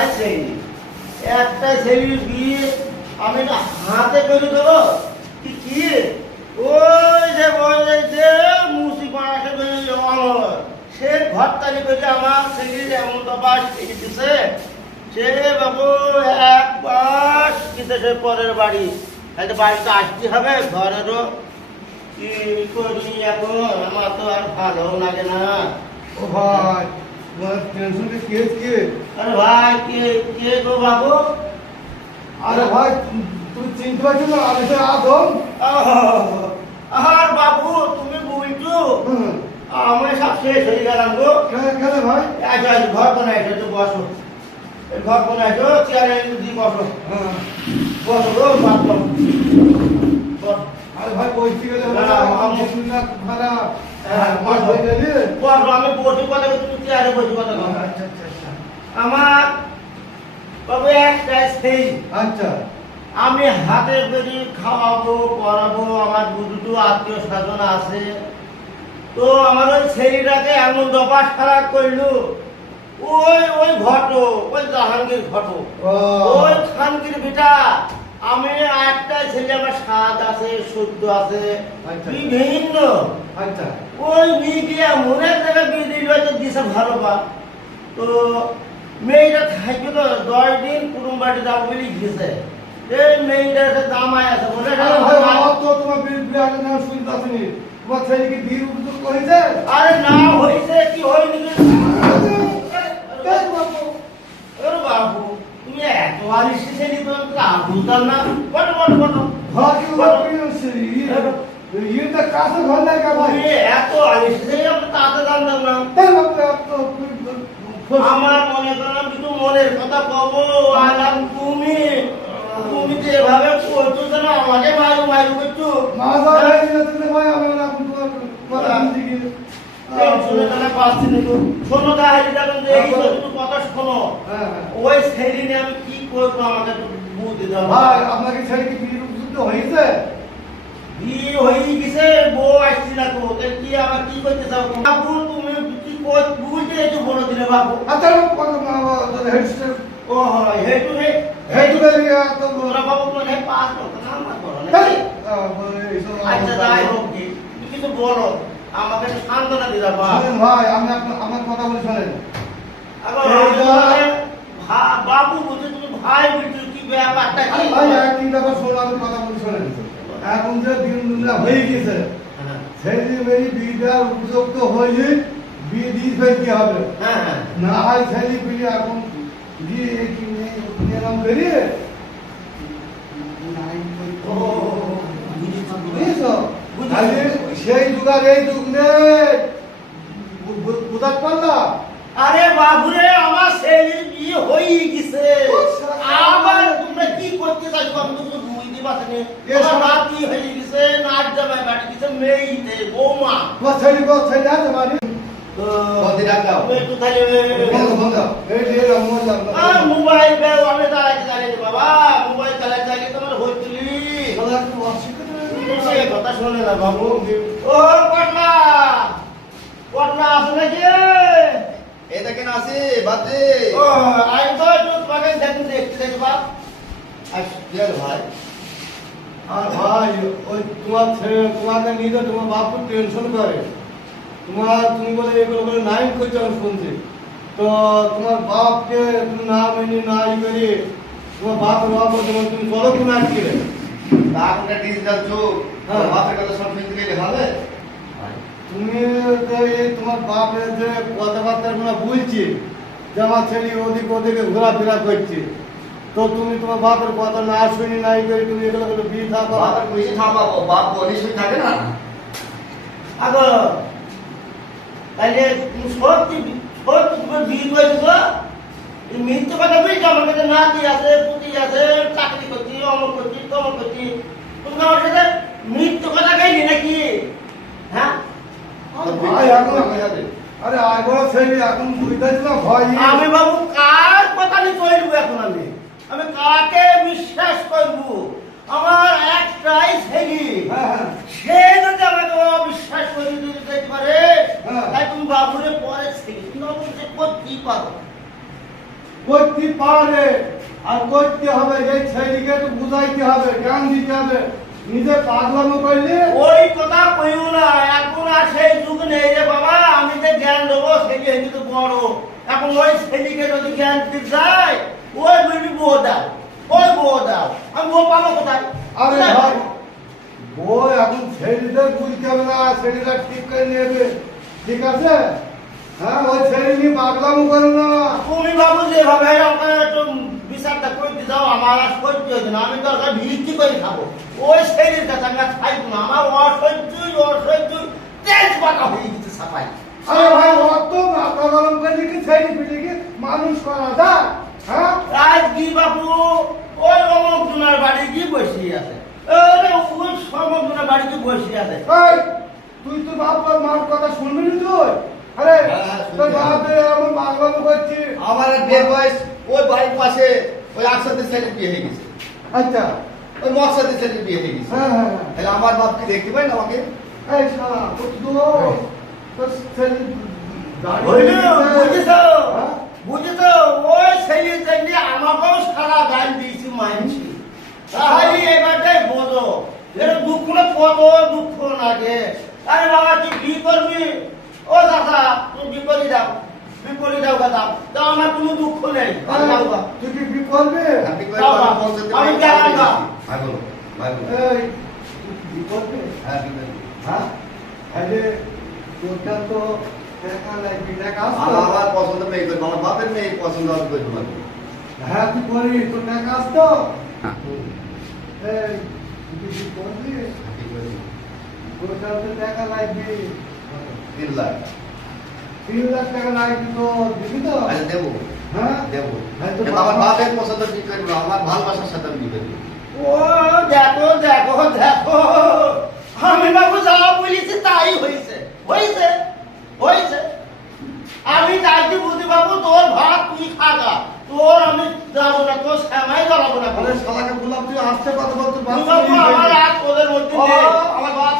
একটাই ছেলে, একটাই ছেলের বিয়ে আমি না হাতে করে দেবো কি কি ওই যে বলে যে মুসি পাড়াকে অমর সে ঘরতালি করে আমার ছেলের এমন তো বাস থেকে দিছে সে বাবু একবার কিতেছে পরের বাড়ি হয়তো বাড়িতে আসতে হবে ঘরেরও কি করি এখন আমার তো আর ভালো লাগে না। ও ভাই তোমার টেনশনটা কেস কে? আরে ভাই কে কে গো বাবু? আরে ভাই তুমি চিনতে পারছো না আমি তো আদম। আর বাবু তুমি বলছো আমি সব শেষ হয়ে গেলাম গো। কেন ভাই? ঘর বানাইছো তো বসো, ঘর বানাইছো চেয়ারে দিয়ে বসো, বসো গো বাবু। আরে ভাই বসতে গেলে আমি শুনলা ভাড়া বসো আমি বসি কথা তুমি চেয়ারে বসি কথা। আচ্ছা আচ্ছা আচ্ছা আমার বাবু একটাই সেই আচ্ছা আমি হাতে করে খাওয়াবো পড়াবো, আমার দুটো আত্মীয় স্বজন আছে তো আমার ওই ছেলেটাকে এমন দপাস খারাপ করলো ওই ওই ঘটো ওই জাহাঙ্গীর ঘটো ওই খানগির বিটা। আমি একটা ছেলে আমার স্বাদ আছে শুদ্ধ আছে বিভিন্ন আচ্ছা ওই বিয়ে দিয়ে মনের জায়গায় বিয়ে দিল হয়তো দিছে ভালো বা তো মেয়েটা থাকবে তো 10 দিন কুটুম বাড়ি যাবো বলে গেছে। এই মেয়েটার একটা জামাই আছে বলে তোমার বিয়ে না শুনতে আসেনি তোমার ছেলে কি বিয়ে উপযুক্ত করেছে? আরে না হয়েছে কি হয়নি বাবু তুমি এত আলিশি ছেলে তো বুঝতাম না বটো বটো বটো ইয়েটা কাছে ঘর নাই কা ভাই এত আলিশি ছেলে আমি তাতে জানতাম না। আমার মনে করলাম কিন্তু মনের কথা কব আলাম তুমি তুমি যে এভাবে করছো যেন আমাকে মারু মারু করছো মাঝা হয়ে গেছে ভাই আমি না তোমার কথা বুঝি কি শুনে তাহলে পাচ্ছি না তো শোনো তাহলে যাবেন যে এই শুধু কথা শোনো ওই ছেলে নিয়ে আমি কি করবো আমাকে একটু বুঝতে দাও ভাই আপনাকে ছেলে কি বিয়ে উপযুক্ত হয়েছে? বিয়ে হয়ে গেছে বউ আসছি না তো কি আমার কি করতে চাও বাবু তুমি কি বুঝতে একটু বলে দিলে বাবু। আচ্ছা হেডস্টার ও হয় হেটু হে হেডুলে তো তোরা বাবু মানে পাস করতে না আমার করো নাকি? আচ্ছা যাই হোক কি তুমি কিছু বলো আমাকে একটু সান্ত্বনা দিলা ভাই আমি আমার কথা বলে শোনেন বাবু বলছে তুমি ভাই বলছো কি ব্যাপারটা কি ভাই একদিন ব্যাপার শোনো আমি কথা বলে শোনেন এখন যে দিন দুনিয়া হয়ে গেছে ছেলে মেয়ে বিয়ে দেওয়ার উপযুক্ত হয়ে বিয়ে দিয়ে ফেলতে হবে না হয় ছেলে পেলে এখন বিয়ে নিয়ম করিয়ে সেই যুগার এই যুগ নেই বুঝতে পারলা? আরে বাবুরে আমার ছেলের বিয়ে হয়ে গেছে আবার তোমরা কি করতে চাইছো আমি তো কিছু বুঝতে পারছি না। আমার রাতি হয়ে গেছে নাচ জামাই বাড়ি গেছে মেয়েতে বৌমা তোমার ছেলে আছে বাড়ি একটু তাহলে মোবাইল আমি চালাই বাবা মোবাইল চালাই চাইলে তোমার হচ্ছিলি কথা শোনে না বাবু। ও পটনা পটনা আসো নাকি এটা কেন আছে বাদে ও আমি তো একটু তোমাকে দেখুন দেখতে দেখবা ভাই আর ভাই ওই তোমার ছেলে তোমাকে নিয়ে তোমার বাপু টেনশন করে তুমি বলে এগুলো বলে নাই করছো আমি শুনছি তো তোমার বাপকে তুমি না মেনে না ই করে তোমার বাপের বাপ তুমি চলো কোন আটকে আপনার ডিজিটাল যুগ বাপের কথা সব শুনতে গেলে হবে। তুমি তো এই তোমার বাপের যে কথাবার্তা গুলো বলছি যে আমার ছেলে ওদিক ওদিকে ঘোরাফেরা করছে তো তুমি তোমার বাপের কথা না শুনি নাই করে তুমি এগুলো বলে বিয়ে থাকো বাপের খুশি থাকবো বাপ অনিশ্চয় থাকে না আগো তাইলে সত্যি সত্যি বিয়ে করেছ মিথ্যে কথা বলছো আমার কাছে নাতি আছে পুতি আছে চাকরি করছি অমক করছি তমক করছি তুমি আমার সাথে মিথ্যে কথা গাইলি নাকি? হ্যাঁ আরে আয় বড় ছেলে এখন বুঝতেছি না ভয় আমি বাবু কার কথা নিয়ে চলবো এখন আমি কাকে বিশ্বাস করবো? আমার একটাই ছেলে সে যদি আমাকে অবিশ্বাস করে দিতে পারে তাই তুমি বাবুরে পরে ছেলে তুমি করতেই পারো করতে পারে আর করতে হবে, এই ছেলেকে একটু বুঝাইতে হবে, জ্ঞান দিতে হবে। নিজে পাগলামো করলে ওই কথা কইও না, এখন আর সেই যুগ নেই রে বাবা। আমি যে জ্ঞান দেবো সেই হয়ে তো বড়। এখন ওই ছেলেকে যদি জ্ঞান দিতে যায়, ওই বলবি বউ দাও, ওই বউ দাও। আমি বউ পাবো কোথায়? আরে কোথায় ভাই, পাবো? বই এখন ছেলেদের বুঝতে হবে না, ছেলেরা ঠিক করে নেবে, ঠিক আছে? হ্যাঁ, ওই ছেলে নিয়ে পাগলামো করো না। তুমি ভাবো যে এভাবে আমাকে একটু বিচারটা করে দিতে দাও, আমার আর সহ্য হচ্ছে না। আমি দরকার ভিত্তি করে খাবো। ওই শরীর কাছে আমি আর খাইব না। আমার অসহ্যই তেজ পাকা হয়ে গেছে সাফাই। আরে ভাই, অত মাথা গরম করে কি ছেলে পিটিকে মানুষ করা যায়? হ্যাঁ, আজ কি বাবু ওই অমরজুনার বাড়ি কি বসে আছে? ওই সমরজুনার বাড়ি কি বসে আছে? এই, তুই তো বাবার মার কথা শুনবি না তুই? আরে হ্যাঁ, শুনছি। তোর বাপে আমার পাগলামো করছি। আমার এক বিয়ের বয়স ওই বাড়ির পাশে ওই একসাথে ছেলের বিয়ে হয়ে গেছে, আচ্ছা, ওই মর সাথে ছেলের বিয়ে হয়ে গেছে। হ্যাঁ হ্যাঁ হ্যাঁ। তাহলে আমার বাপ কি দেখতে পাই না আমাকে? এই শালা, তোর ছেলে দাঁড়িয়ে হইলো, গেছে। বুঝেছো? হ্যাঁ? বুঝেছো? ওই ছেলে জন্য আমাকেও সারা গান দিয়েছি মানছি। তাহলে এবারটাই বোঝো, এর দুঃখ না কত দুঃখ লাগে। আরে বাবা তুই কি করবি? ও দাদা তুই বিপরীত দাও, বিপরীত দাও দাও, তো আমার কোনো দুঃখ নেই। আমি যাও গা। তুই কি কি করবে? আপনি কই যাও বাবা গা। বলতে আমি গেলাম গা। ভাই বলো, ভাই বলো। এই, তুই কি করবে? হ্যাঁ, ঠিক আছে। হ্যাঁ? আরে, তোরটা তো দেখা লাগবে, দেখা আসতো। আমার পছন্দ মেয়ে করবো, আমার বাপের মেয়ে পছন্দ আমি করতে পারবো। হ্যাঁ, তুই করি, তোর দেখা আসতো। হ্যাঁ। এই, তুই কি করবি? ঠিক আছে। তোরটা তো দেখা লাগবে। 3 লাখ। 3 লাখ টাকা লাগবে তো, দিবি তো? আচ্ছা দেবো, হ্যাঁ? দেবো। হ্যাঁ, তো কিন্তু আমার বাপের পছন্দ ঠিক করবো, আমার ভালোবাসার সাথে আমি বিয়ে করবো। ও দেখো দেখো দেখো, আমি বাবু যা বলেছি তাই হয়েছে, হয়েছে, হয়েছে। আমি চাইছি বুঝি বাবু তোর ভাত তুই খাগা, তোর আমি যাবো না, তোর শ্যামাই জ্বালাবো না। আরে শালাকে বললাম তুই আসতে কথা বল, তুই তুই বাচ্চা বাবু নিয়ে আমার যাবি। আর তোদের মধ্যে ও, নেই। আমার বাপ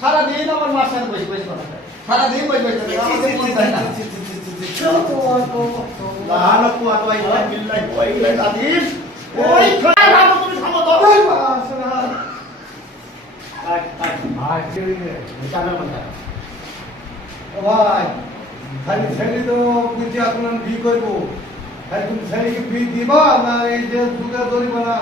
সারাদিন আমার মার সাথে বসে বসে কথা কয়। সারাদিন বসে বসে কথা কয়, আমাকে মন চায় না। লাহানাকু আতওয়াই বিল্লাহি ওয়া ইলাইহি রাজিউন। ওই খায় বাবু তুমি থামো তো। এই বাসনা। আয় আয় ভাই, কে রে? জানা কথা। ও ভাই, খালি ছেলে তো বুঝি এখন আমি বিয়ে করবো। খালি তুমি ছেলেকে বিয়ে দিবা না এই যে দুধে ধরিবা না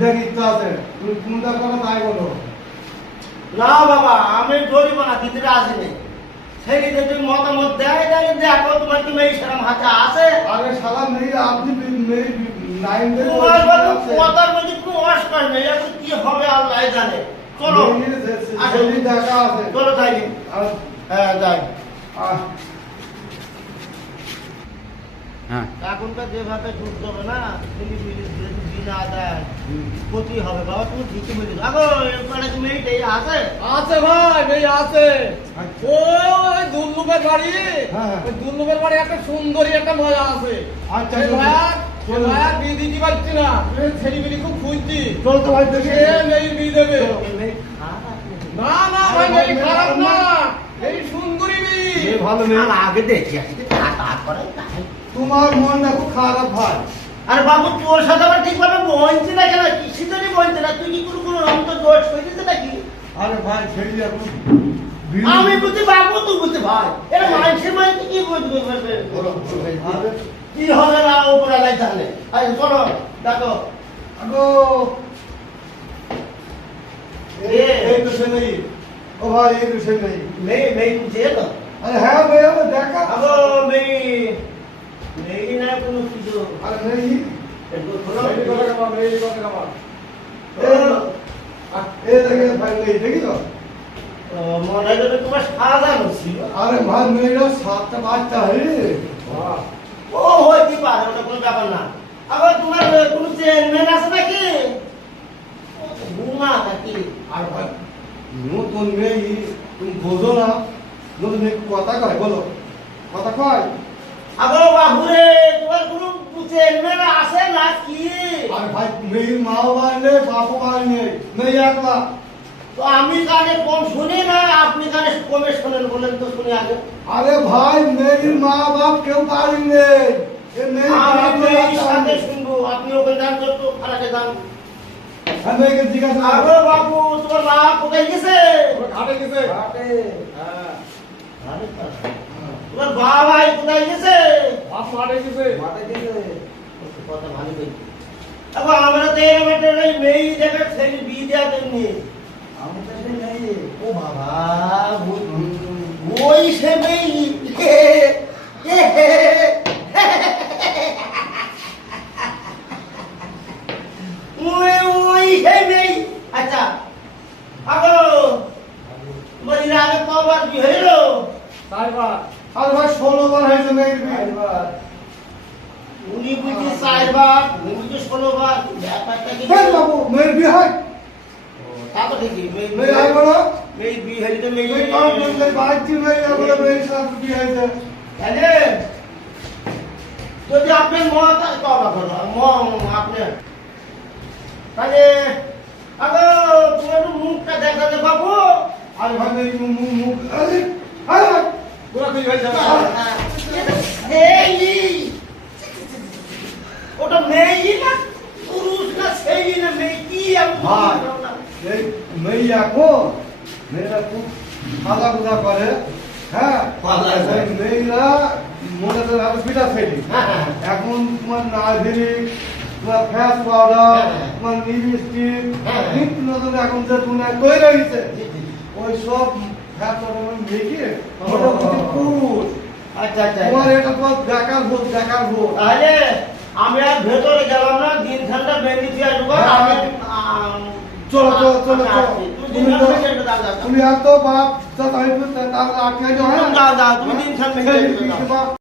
দেখ ইচ্ছা আছে, তুমি কোনটা করো তাই বলো। না বাবা আমি জরিব না দিতে রাজি নেই। সেই যদি মতামত দেয় তাহলে দেখো তোমার কি মেয়ে সেরকম হাতে আছে। আরে শালা মেয়ে, আপনি মেয়ে নাইন তোমার বাবু কথার মধ্যে কোনো অস্কার নেই, এখন কি হবে আল্লাহ জানে। চলো আসো, ছেলে দেখা আছে। চলো তাই। আর- হ্যাঁ যাই। আর- হ্যাঁ। এখনকার যেভাবে দুধ দেবে না তুমি বিনা দেয় ক্ষতি হবে। বাবা তুমি ঠিকই বলেছো। আগো এখানে তুমি এইটাই আছে। আছে ভাই, এই আছে। আচ্ছা। ওই দুল্লুকের বাড়ি, হ্যাঁ। ওই দুল্লুকের বাড়ি একটা সুন্দরী একটা মায়া আছে। আচ্ছা, সেই চলুন। মায়া, সেই চলুন। মায়া বিয়ে দিতে পারছি না। ছেলেপিলি খুব খুঁজছি। চল তো ভাই দেখি। সে মেয়ে বিয়ে দেবে। এই মেয়ে খারাপ মেয়ে। না না ভাই, মেয়ে খারাপ না, এই সুন্দরী মেয়ে। মেয়ে ভালো মেয়ে। আর আগে দেখি আসতে টাকা করে তাই। তোমার মনটা খুব খারাপ ভাই। আরে বাবু তোর সাথে আবার ঠিকভাবে বলছি না কেন? কিসি জন্য বলছি না? তুই কি কোনো রক্ত দোষ হয়েছে নাকি? আরে ভাই ছেলে এখন বিয়ে- আমি বুঝি বাবু তুই বুঝি ভাই। এটা মানুষের মানে কি বুঝবে? বলো, বলো ভাই। আরে কি হবে না উপরে লাই তাহলে? আরে চলো দেখো। আগো এই তো সে নেই। ও ভাই এই তো সে নেই। মেয়ে মেয়ে বুঝে তো? আরে হ্যাঁ ভাই, আমার দেখা। আগো মেয়ে মেয়ে না কোনো কিছু। আরে নেই। একটু খোলো। এই কথা কামা, এই কথা কামা। এই দেখে ভাই নেই, দেখি তো। মনে হয় যেন তোমার সাজানো ছিল। আরে ভাই মেয়েরা 7টা বাচ্চা হে। ও হইতে পারে, ওটা কোনো ব্যাপার না। আবার তোমার কোনো চেয়ারম্যান আছে নাকি? ঘুমা নাকি? আর ভাই নতুন মেয়ে তুমি বোঝো না, নতুন মেয়ে কথা কয় বলো, কথা কয়। আবার বাহুরে তোমার কোনো চেয়ারম্যান আছে নাকি? আর ভাই মেয়ের মাও বাড়ি নেই, বাপও বাড়ি নেই, মেয়ে একলা। তো আমি কানে কম শুনি না, আপনি কানে কমে শোনেন, বলেন তো শুনি আগে। আরে ভাই মেয়ের মা বাপ কেউ বাড়ি নেই, এ মেয়ে আমি বাপ মেয়ের বাচ্চা সাথে আমি। শুনবো, আপনি ওকে যান তো খারাপে যান। আমি মেয়েকে জিজ্ঞাসা করবো। আগো বাবু, তোমার বাপ কোথায় গেছে? ঘাটে গেছে হ্যাঁ। তোমার বাবাই কোথায় গেছে? বাপ মাঠে গেছে কথা ভালো কই। এখন আমরা তো এরকম একটা ওই মেয়ে দেখে ছেলে বিয়ে দেওয়া দেননি। ও বাবা, ওই সে মেয়ে। ওই সে মেয়ে। আচ্ছা, আগো তোমার এর আগে কবার বিয়ে হইলো? তাইবার আর ভাই 16 বার হয়েছে মেয়ের বিয়ে। উনি বুঝি 4 বার, উনি বুঝি 16 বার। ব্যাপারটা কি? এই বাবু, মেয়ের বিয়ে হয়? তা তো ঠিকই, মেয়ে হয় বলো? মেয়ে বিয়ে হইলে তো মেয়ে মেয়ে কারণ বললে বাড়ির মেয়ে না বলে মেয়ের সাথে বিয়ে হয়েছে। তাহলে যদি আপনার মত হয় তবা করো, আপনি তাহলে আগো তুমি একটু মুখটা দেখাতে পাবো? আর ভাই মেয়ে মুখ আরে আরে ভাই, পুরো তুই হয়ে যাবে এই ওটা মেয়ে না পুরুষ না সেই না মেয়ে কি আমি ভাই, এই মেয়ে এখন মেয়েরা খুব খাজা খুজা করে। হ্যাঁ খাজা করে। ওই মেয়েরা মনে করে আরো পিঠা ফেলি। হ্যাঁ, হ্যাঁ। এখন তোমার নার্জারিক, তোমার ফ্যাস পাউডার, হ্যাঁ। তোমার লিপস্টিক, হ্যাঁ। নিত্য নতুন এখন যে দুনিয়া তৈরি হয়েছে, ওই সব ফ্যাস পাউডার মেখে মোটামুটি পুরুষ। আচ্ছা আচ্ছা তোমার এটা তোমার বেকার ভোট, বেকার ভোট। তাহলে আমি আর ভেতরে গেলাম না, দিন খানটা বেরিয়ে আসবো। হ্যাঁ, আমি চলো চলো চলো চলো। তুমি তুমি এত বাপ যা তাহলে তাহলে আটকে যাও। হ্যাঁ দিন খান ছেলে,